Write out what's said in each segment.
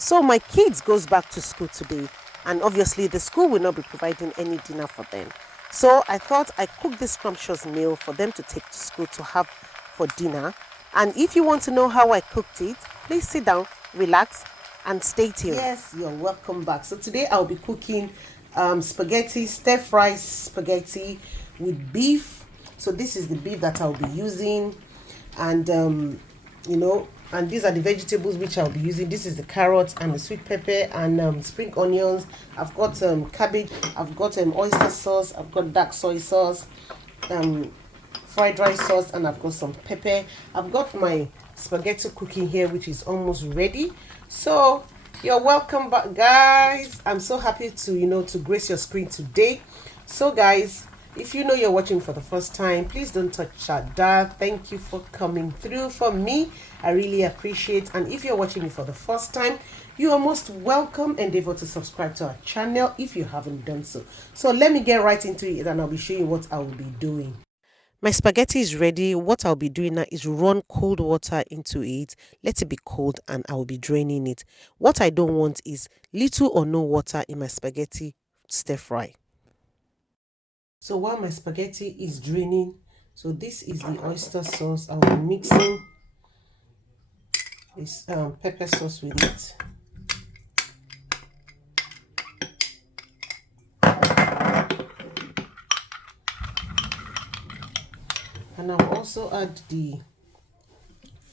So my kids goes back to school today, and obviously the school will not be providing any dinner for them. So I thought I cook this scrumptious meal for them to take to school to have for dinner. And if you want to know how I cooked it, please sit down, relax, and stay tuned. Yes, you're welcome back. So today I'll be cooking spaghetti, stir-fry spaghetti with beef. So this is the beef that I'll be using, and and these are the vegetables which I'll be using. This is the carrots and the sweet pepper and spring onions. I've got cabbage, I've got oyster sauce, I've got dark soy sauce, fried rice sauce, and I've got some pepper. I've got my spaghetti cooking here, which is almost ready. So you're welcome back, guys. I'm so happy to grace your screen today. So guys, if you know you're watching for the first time, please don't touch that dial. Thank you for coming through for me. I really appreciate. And if you're watching me for the first time, you are most welcome. Endeavor to subscribe to our channel if you haven't done so. So let me get right into it, and I'll be showing you what I will be doing. My spaghetti is ready. What I'll be doing now is run cold water into it. Let it be cold and I'll be draining it. What I don't want is little or no water in my spaghetti stir fry. So while my spaghetti is draining, so this is the oyster sauce. I'll be mixing this pepper sauce with it. And I'll also add the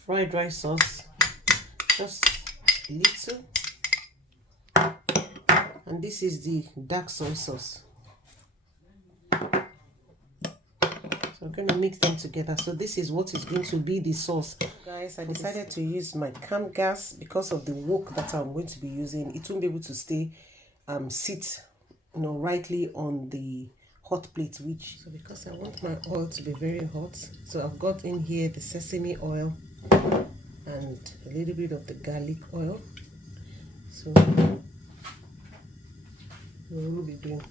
fried rice sauce, just a little. And this is the dark soy sauce. So I'm going to mix them together. So this is what is going to be the sauce. Guys, I decided to use my cam gas because of the wok that I'm going to be using. It won't be able to sit rightly on the hot plate, so because I want my oil to be very hot, so I've got in here the sesame oil and a little bit of the garlic oil. So we will be doing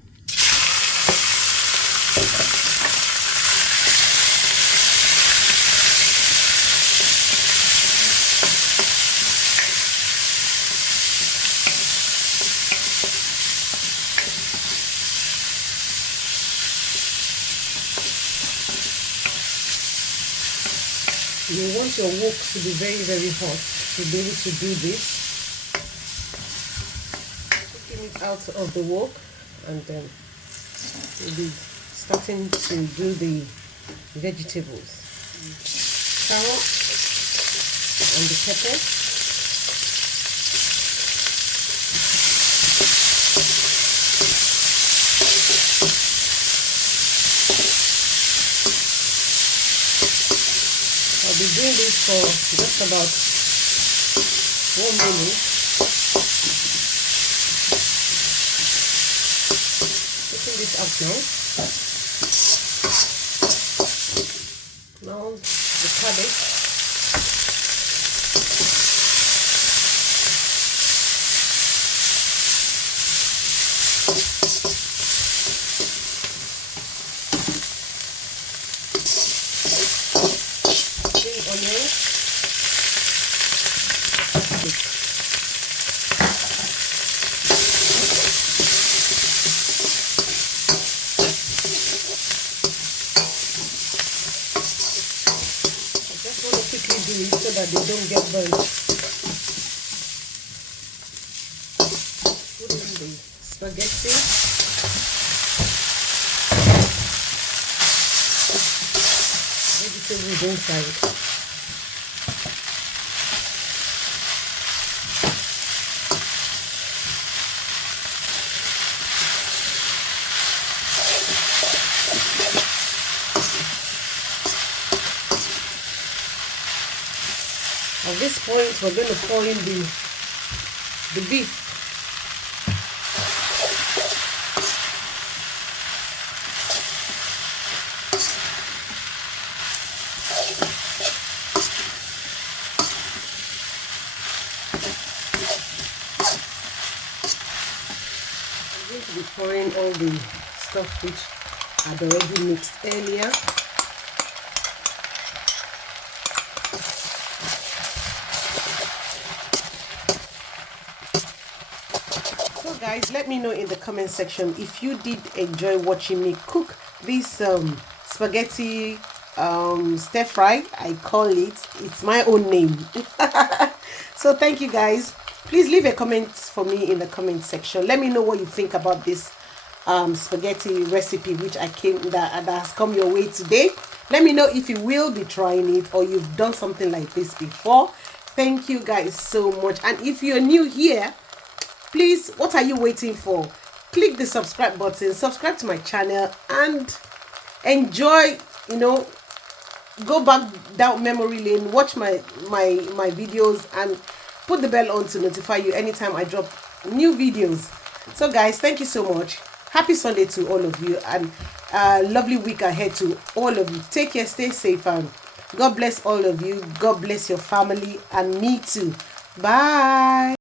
you want your wok to be very, very hot to be able to do this. Taking it out of the wok, and then we'll be starting to do the vegetables. Carrot and the pepper. I'll be doing this for just about 1 minute. Taking this out now. Now the cabbage. Onions. I just want to quickly do it so that they don't get burnt. Put in the spaghetti. Vegetables inside. At this point, we're going to pour in the beef. I'm going to be pouring all the stuff which I'd already mixed earlier. So guys, let me know in the comment section if you did enjoy watching me cook this spaghetti stir fry. I call it, it's my own name. So thank you guys. Please leave a comment for me in the comment section. Let me know what you think about this spaghetti recipe which that has come your way today. Let me know if you will be trying it or you've done something like this before. Thank you guys so much. And if you're new here, please, what are you waiting for? Click the subscribe button, subscribe to my channel, and enjoy, go back down memory lane, watch my videos, and put the bell on to notify you anytime I drop new videos. So guys, thank you so much. Happy Sunday to all of you, and lovely week ahead to all of you. Take care, stay safe, and God bless all of you. God bless your family and me too. Bye.